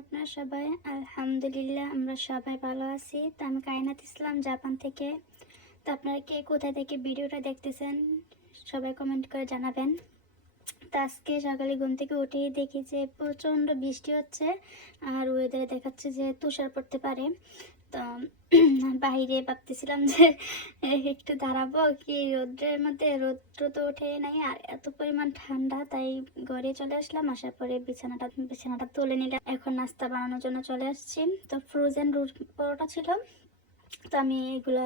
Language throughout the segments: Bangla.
আপনারা সবাই? আলহামদুলিল্লাহ আমরা সবাই ভালো আছি। তো আমি কায়নাত ইসলাম, জাপান থেকে। তো আপনারা কে কোথায় থেকে ভিডিওটা দেখতেছেন সবাই কমেন্ট করে জানাবেন। তো আজকে সকালে ঘুম থেকে উঠেই দেখি যে প্রচণ্ড বৃষ্টি হচ্ছে আর ওয়েদারে দেখাচ্ছে যে তুষার পড়তে পারে। তো বাইরে ভাবতেছিলাম যে একটু দাঁড়াবো কি, রোদ্রের মধ্যে রৌদ্র তো ওঠে নাই আর এত পরিমাণ ঠান্ডা, তাই ঘরে চলে আসলাম। আসার পরে বিছানাটা তুলে নিলাম। এখন নাস্তা বানানোর জন্য চলে আসছি। তো ফ্রোজেন পরোটা ছিল, তো আমি এগুলা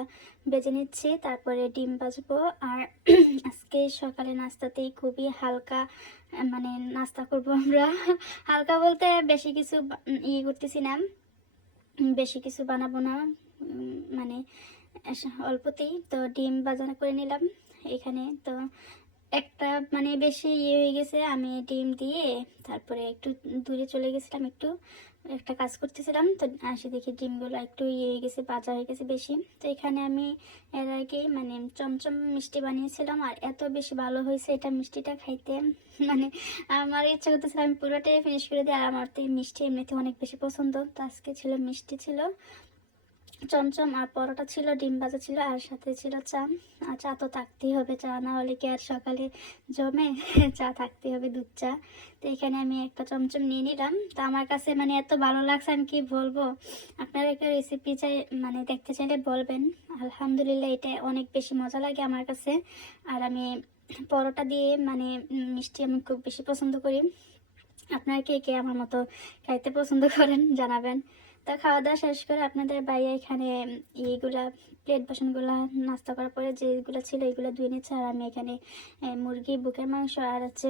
বেজে নিচ্ছি, তারপরে ডিম ভাজবো। আর আজকে সকালে নাস্তাতেই খুবই হালকা মানে নাস্তা করব আমরা। হালকা বলতে বেশি কিছু করতেছি না, বেশি কিছু বানাবো না, মানে অল্পতেই। তো ডিম ভাজা করে নিলাম এখানে। তো একটা মানে বেশি হয়ে গেছে, আমি ডিম দিয়ে তারপরে একটু দূরে চলে গেছিলাম, একটু একটা কাজ করতেছিলাম। তো আসি দেখি ডিমগুলো একটু হয়ে গেছে, ভাজা হয়ে গেছে বেশি। তো এখানে আমি এর আগে মানে চমচম মিষ্টি বানিয়েছিলাম আর এত বেশি ভালো হয়েছে এটা, মিষ্টিটা খাইতে মানে আমার ইচ্ছা করতেছিল আমি পুরোটাই ফিনিশ করে দিই। আর আমার তো এই মিষ্টি এমনিতে অনেক বেশি পছন্দ। তো আজকে ছিল মিষ্টি, ছিল চমচম আর পরোটা ছিল, ডিম ভাজা ছিল আর সাথে ছিল চা। আর চা তো থাকতেই হবে, চা না হলে কি আর সকালে জমে। চা থাকতেই হবে, দুধ চা। তো এখানে আমি একটা চমচম নিয়ে নিলাম। তো আমার কাছে মানে এত ভালো লাগছে আমি কি বলবো। আপনারা একটা রেসিপি চাই মানে দেখতে চাইলে বলবেন। আলহামদুলিল্লাহ এটা অনেক বেশি মজা লাগে আমার কাছে। আর আমি পরোটা দিয়ে মানে মিষ্টি আমি খুব বেশি পছন্দ করি। আপনারা কে কে আমার মতো খাইতে পছন্দ করেন জানাবেন। তা খাওয়া দাওয়া শেষ করে আপনাদের বাইরে এখানে এইগুলা প্লেট বাসনগুলা নাস্তা করার পরে যেগুলো ছিল এগুলো ধুয়ে নিচ্ছে। আর আমি এখানে মুরগি বুকের মাংস আর হচ্ছে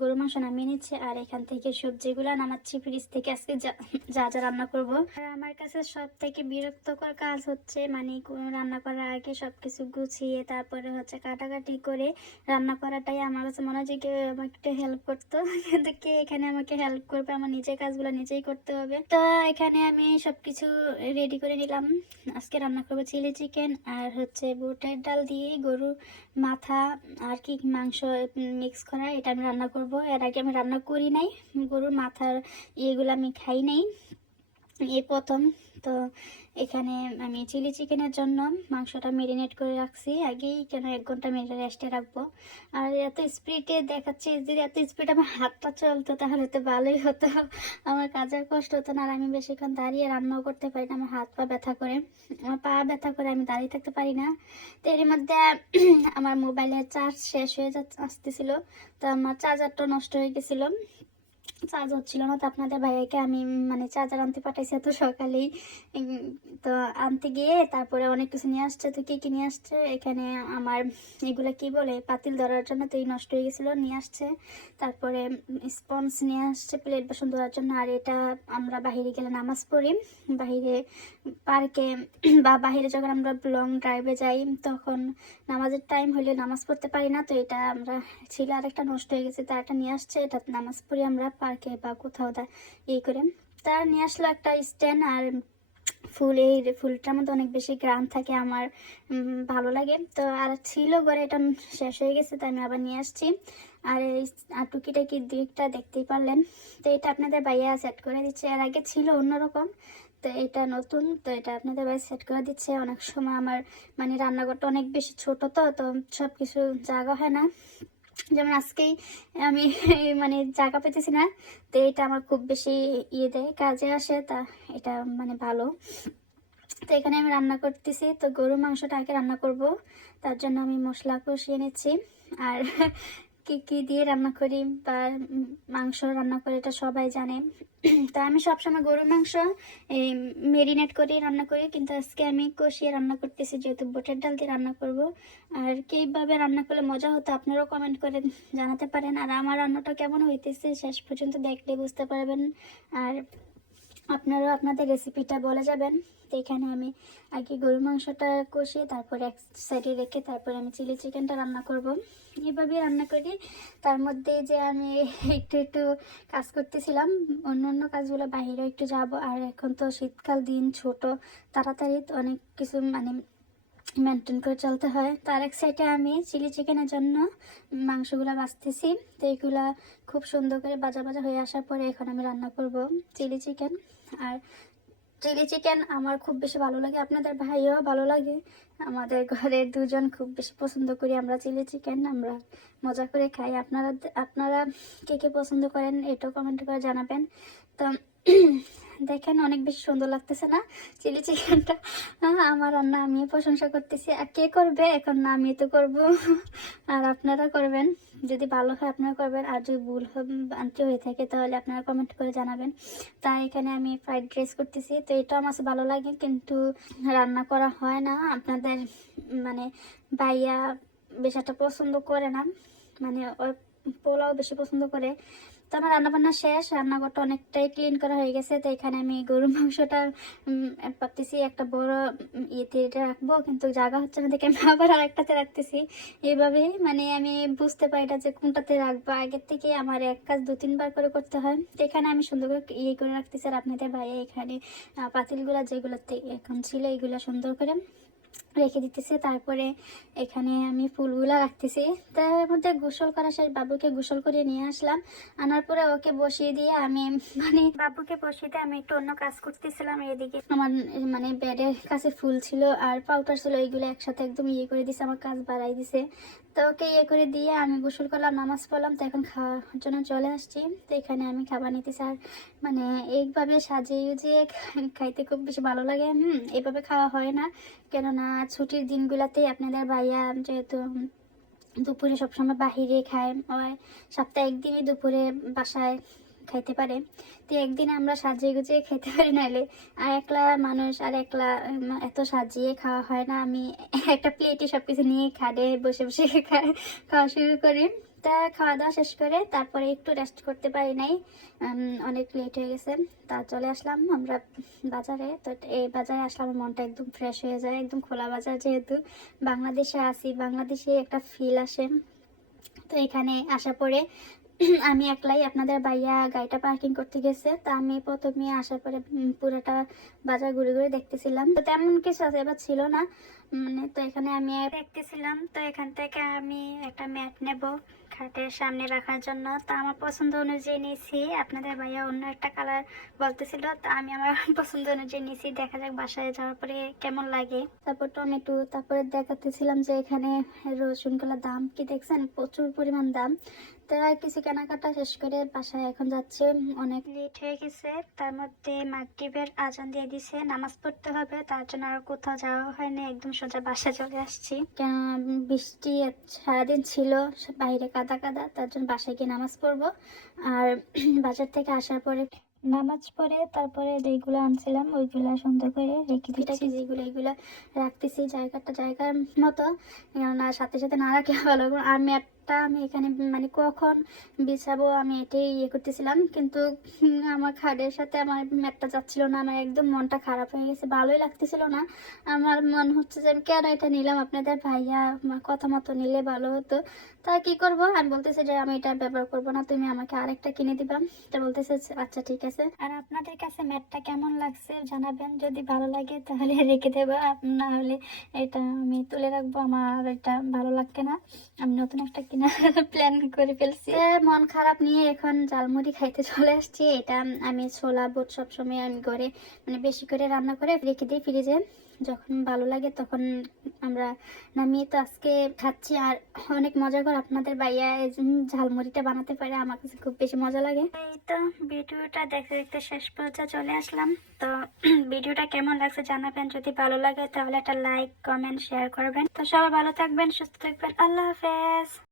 গরু মাংস নামিয়ে নিচ্ছে। আর এখান থেকে সবজিগুলো নামাচ্ছি ফ্রিজ থেকে, আজকে যা যা যা রান্না করব। আর আমার কাছে সব থেকে বিরক্তকর কাজ হচ্ছে মানে রান্না করার আগে সবকিছু গুছিয়ে তারপরে হচ্ছে কাটাকাটি করে রান্না করাটাই আমার কাছে মনে হয় যে কেউ আমাকে একটু হেল্প করতো, কিন্তু কে এখানে আমাকে হেল্প করবে, আমার নিজের কাজগুলো নিজেই করতে হবে। তো এখানে আমি সবকিছু রেডি করে নিলাম। আজকে রান্না করবো চিলি চিকেন আর হচ্ছে বুটের ডাল দিয়ে গরুর মাথা আর কি মাংস মিক্স করা, এটা আমি রান্না করব। এর আগে আমি রান্না করি নাই, গরুর মাথার ইয়েগুলো আমি খাই নাই, এই প্রথম। তো এখানে আমি চিলি চিকেনের জন্য মাংসটা মেরিনেট করে রাখছি আগেই, কেন 1 ঘন্টা রেস্টে রাখবো। আর এত স্পিডে দেখাচ্ছে, যদি এত স্পিড আমার হাতটা চলতো তাহলে তো ভালোই হতো, আমার কাজের কষ্ট হতো না। আর আমি বেশিক্ষণ দাঁড়িয়ে রান্নাও করতে পারি না, আমার হাত পা ব্যথা করে, আমার পা ব্যথা করে, আমি দাঁড়িয়ে থাকতে পারি না। তো এর মধ্যে আমার মোবাইলের চার্জ শেষ হয়ে আসতেছিল, তো আমার চার্জারটা নষ্ট হয়ে গেছিলো, চার্জ হচ্ছিল না। তো আপনাদের ভাইয়াকে আমি মানে চার্জার আনতে পাঠাইছি এত সকালেই। উম, তো আনতে গিয়ে তারপরে অনেক কিছু নিয়ে আসছে। তো কি কি নিয়ে আসছে এখানে আমার এগুলা কি বলে পাতিল ধরার জন্য, তো এই নষ্ট হয়ে গেছিলো, নিয়ে আসছে। তারপরে স্পঞ্জ নিয়ে আসছে প্লেট বাসন ধোয়ার জন্য। আর এটা আমরা বাহিরে গেলে নামাজ পড়ি, বাহিরে পার্কে বা বাহিরে যখন আমরা লং ড্রাইভে যাই তখন নামাজের টাইম হলে নামাজ পড়তে পারি না। তো এটা আমরা ছিল আরেকটা নষ্ট হয়ে গেছে, তার একটা নিয়ে আসছে, এটা নামাজ পড়ি আমরা পার্কে বা কোথাও ইয়ে করে। তার নিয়ে আসলো একটা স্ট্যান্ড আর ফুল, এই ফুলটার মধ্যে অনেক বেশি গ্রাম থাকে, আমার ভালো লাগে। তো আর ছিল ঘরে, এটা শেষ হয়ে গেছে, তাই আমি আবার নিয়ে আসছি। আর এই আর টুকিটাকি দিকটা দেখতেই পারলেন। তো এটা আপনাদের ভাইয়া সেট করে দিচ্ছে, এর আগে ছিল অন্যরকম, তো এটা নতুন। তো এটা আপনাদের ভাই সেট করে দিচ্ছে। অনেক সময় আমার মানে রান্নাঘরটা অনেক বেশি ছোট, তো তো সব কিছু জায়গা হয় না, যেমন আজকেই আমি মানে জায়গা পেতেছি না। তো এটা আমার খুব বেশি ইয়ে দেয়, কাজে আসে, তা এটা মানে ভালো। তো এখানে আমি রান্না করতেছি, তো গরু মাংসটা আগে রান্না করব, তার জন্য আমি মশলা কষিয়ে নিচ্ছি। আর কি কি দিয়ে রান্না করি বা মাংস রান্না করি এটা সবাই জানে। তো আমি সবসময় গরুর মাংস এই মেরিনেট করে রান্না করি, কিন্তু আজকে আমি কষিয়ে রান্না করতেছি যেহেতু বুটের ডাল দিয়ে রান্না করব। আর কিভাবে রান্না করলে মজা হতো আপনারাও কমেন্ট করে জানাতে পারেন। আর আমার রান্নাটা কেমন হইতেছে শেষ পর্যন্ত দেখলে বুঝতে পারবেন। আর আপনারাও আপনাদের রেসিপিটা বলে যাবেন। তো এখানে আমি আগে গরুর মাংসটা কষিয়ে তারপরে এক সাইডে রেখে তারপরে আমি চিলি চিকেনটা রান্না করব, এভাবেই রান্না করি। তার মধ্যে যে আমি একটু একটু কাজ করতেছিলাম, অন্য অন্য কাজগুলো বাইরেও একটু যাব। আর এখন তো শীতকাল, দিন ছোট, তাড়াতাড়ি অনেক কিছু মানে মেনটেন করে চলতে হয়। তার এক সাইডে আমি চিলি চিকেনের জন্য মাংসগুলো বাছতেছি। তো এইগুলা খুব সুন্দর করে ভাজা ভাজা হয়ে আসার পরে এখন আমি রান্না করব চিলি চিকেন। আর চিলি চিকেন আমার খুব বেশি ভালো লাগে, আপনাদের ভাইও ভালো লাগে। আমাদের ঘরের দুজন খুব বেশি পছন্দ করি আমরা চিলি চিকেন, আমরা মজা করে খাই। আপনারা আপনারা কে কে পছন্দ করেন এটাও কমেন্ট করে জানাবেন। তো দেখেন অনেক বেশি সুন্দর লাগতেছে না চিলি চিকেনটা? আমার রান্না আমি প্রশংসা করতেছি, আর কে করবে এখন? না আমি তো করবো, আর আপনারা করবেন। যদি ভালো হয় আপনারা করবেন, আর যদি ভুল বানতে হয়ে থাকে তাহলে আপনারা কমেন্ট করে জানাবেন। তাই এখানে আমি ফ্রাইড রাইস করতেছি। তো এটা আমার ভালো লাগে কিন্তু রান্না করা হয় না। আপনাদের মানে ভাইয়া বেশ একটা পছন্দ করে না, মানে ওই পোলাও বেশি পছন্দ করে। তো আমার রান্নাবান্না শেষ, রান্নাঘরটা অনেকটাই ক্লিন করা হয়ে গেছে। তো এখানে আমি গরুর মাংসটা ভাবতেছি একটা বড় ইয়েতে এটা রাখবো, কিন্তু জায়গা হচ্ছে না দেখে আমি আবার আরেকটাতে রাখতেছি। এইভাবে মানে আমি বুঝতে পারি না যে কোনটাতে রাখবো। আগের থেকে আমার এক কাজ 2-3 বার করে করতে হয়। তো এখানে আমি সুন্দর করে ইয়ে করে রাখতেছি, আর আপনাদের ভাইয়া এখানে পাতিলগুলা যেগুলোতে এখন ছিল এইগুলা সুন্দর করে রেখে দিতেছে। তারপরে এখানে আমি ফুলগুলা রাখতেছি। তার মধ্যে গোসল করা শেষ, বাবুকে গোসল করে নিয়ে আসলাম। আনার পরে ওকে বসিয়ে দিয়ে আমি মানে বাবুকে বসিয়ে দিয়ে আমি একটু অন্য কাজ করতেছিলাম। এদিকে আমার মানে বেডের কাছে ফুল ছিল আর পাউডার ছিল, এইগুলো একসাথে একদম ইয়ে করে দিছে, আমার কাজ বাড়াই দিছে। তো ওকে ইয়ে করে দিয়ে আমি গোসল করলাম, নামাজ পড়লাম। তো এখন খাওয়ার জন্য চলে আসছি। তো এখানে আমি খাবার নিতেছি, আর মানে এইভাবে সাজিয়ে গুজিয়ে খাইতে খুব বেশি ভালো লাগে। এইভাবে খাওয়া হয় না, কেননা ছুটির দিনগুলোতে আপনাদের ভাইয়া যেহেতু দুপুরে সবসময় বাহিরে খায়, ওই সপ্তাহে একদিনই দুপুরে বাসায় খাইতে পারে। তো একদিন আমরা সাজিয়ে গুজিয়ে খেতে পারি, নাহলে আর একলা মানুষ আর একলা এত সাজিয়ে খাওয়া হয় না। আমি একটা প্লেটে সবকিছু নিয়ে খাটে বসে বসে খাওয়া শুরু করি। তা খাওয়া দাওয়া শেষ করে তারপরে একটু রেস্ট করতে পারি নাই, অনেক লেট হয়ে গেছে। তা চলে আসলাম আমরা বাজারে। তো এই বাজারে আসলাম মনটা একদম ফ্রেশ হয়ে যায়, একদম খোলা বাজার, যেহেতু বাংলাদেশে আসি, বাংলাদেশে একটা ফিল আসে। তো এখানে আসার পরে আমি একলাই, আপনাদের ভাইয়া গাড়িটা পার্কিং করতে গেছে। তা আমি প্রথমে আসার পরে পুরোটা বাজার ঘুরে ঘুরে দেখতেছিলাম। তো তেমন কিছু এবার ছিল না, মানে তো এখানে আমি দেখতেছিলাম। তো এখান থেকে আমি একটা ম্যাট নেব খাটের সামনে রাখার জন্য। তো আমার পছন্দ অনুযায়ী নিয়েছি, আপনাদের ভাইয়া অন্য একটা কালার বলতেছিল, তো আমি আমার পছন্দ অনুযায়ী নিয়েছি। দেখা যাক বাসায় যাওয়ার পরে কেমন লাগে। তারপর টমেটো, তারপরে দেখাতেছিলাম যে এখানে রসুনগুলোর দাম কি দেখছেন, প্রচুর পরিমাণ দাম। তো আর কিছু কেনাকাটা শেষ করে বাসায় এখন যাচ্ছে, অনেক লেট হয়ে গেছে। তার মধ্যে মাগরিবের আজান দিয়ে দিছে, নামাজ পড়তে হবে, তার জন্য আর কোথাও যাওয়া হয়নি, একদম সোজা বাসায় চলে আসছি। কেন বৃষ্টি সারাদিন ছিল, বাইরে কাদা কাদা, তার জন্য বাসায় গিয়ে নামাজ পড়বো। আর বাজার থেকে আসার পরে নামাজ পড়ে তারপরে যেগুলো আনছিলাম ওইগুলা সুন্দর করে রেখে দিচ্ছি, যেগুলো এইগুলা রাখতেছি জায়গার মতো, কেননা সাথে সাথে না রাখলে ভালো। আর ম্যাটটা আমি এখানে মানে কখন বিছাবো আমি এটাই ইয়ে করতেছিলাম, কিন্তু আমার খাটের সাথে আমার ম্যাটটা যাচ্ছিল না। আমার একদম মনটা খারাপ হয়ে গেছে, ভালোই লাগতেছিল না। আমার মন হচ্ছে যে আমি কেন এটা নিলাম, আপনাদের ভাইয়া আমার কথা মতো নিলে ভালো হতো। তা কি করব, আমি বলতেছি যে আমি এটা ব্যবহার করব না, তুমি আমাকে আরেকটা কিনে দিবা। এটা বলতেছে আচ্ছা ঠিক আছে। আর আপনাদের কাছে ম্যাটটা কেমন লাগছে জানাবেন, যদি ভালো লাগে তাহলে রেখে দেবো, না হলে এটা আমি তুলে রাখবো। আমার এটা ভালো লাগছে না, আমি নতুন একটা কিনা প্ল্যান করে ফেলছি। মন খারাপ নিয়ে এখন ঝালমুড়ি খাইতে চলে আসছি। এটা আমি ছোলা বুট সবসময় আমি ঘরে মানে বেশি করে রান্না করে রেখে দিই ফ্রিজে, যখন ভালো লাগে তখন আমরা নামিয়ে। তো আজকে খাচ্ছি, আর অনেক মজা করে আপনাদের ভাইয়া এই ঝালমুড়িটা বানাতে পারে, আমার কাছে খুব বেশি মজা লাগে। এই তো ভিডিওটা দেখতে দেখতে শেষ পর্যায়ে চলে আসলাম। তো ভিডিওটা কেমন লাগছে জানাবেন, যদি ভালো লাগে তাহলে একটা লাইক কমেন্ট শেয়ার করবেন। তো সবাই ভালো থাকবেন, সুস্থ থাকবেন, আল্লাহ হাফেজ।